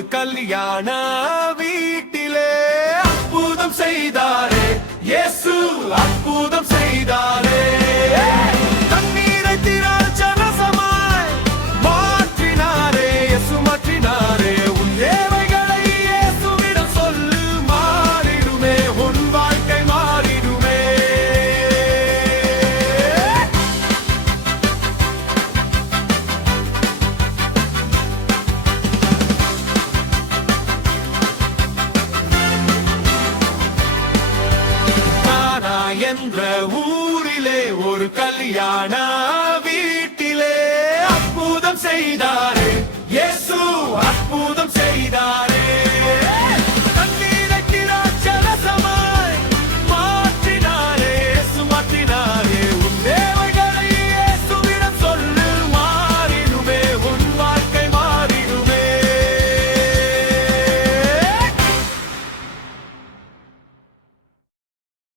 ஒரு கல்யாண வீட்டிலே அற்புதம் செய்தாரே இயேசு, அற்புதம் செய்தாரே. தண்ணீரை திராட்சரசமாய் மாற்றினாரே இயேசு, மாற்றினாரே. உன் தேவைகளை இயேசுவிடம் சொல்லு, மாறிடுமே உன் வாழ்க்கை, மாறிடுமே. கானா என்ற ஊரிலே ஒரு கல்யாண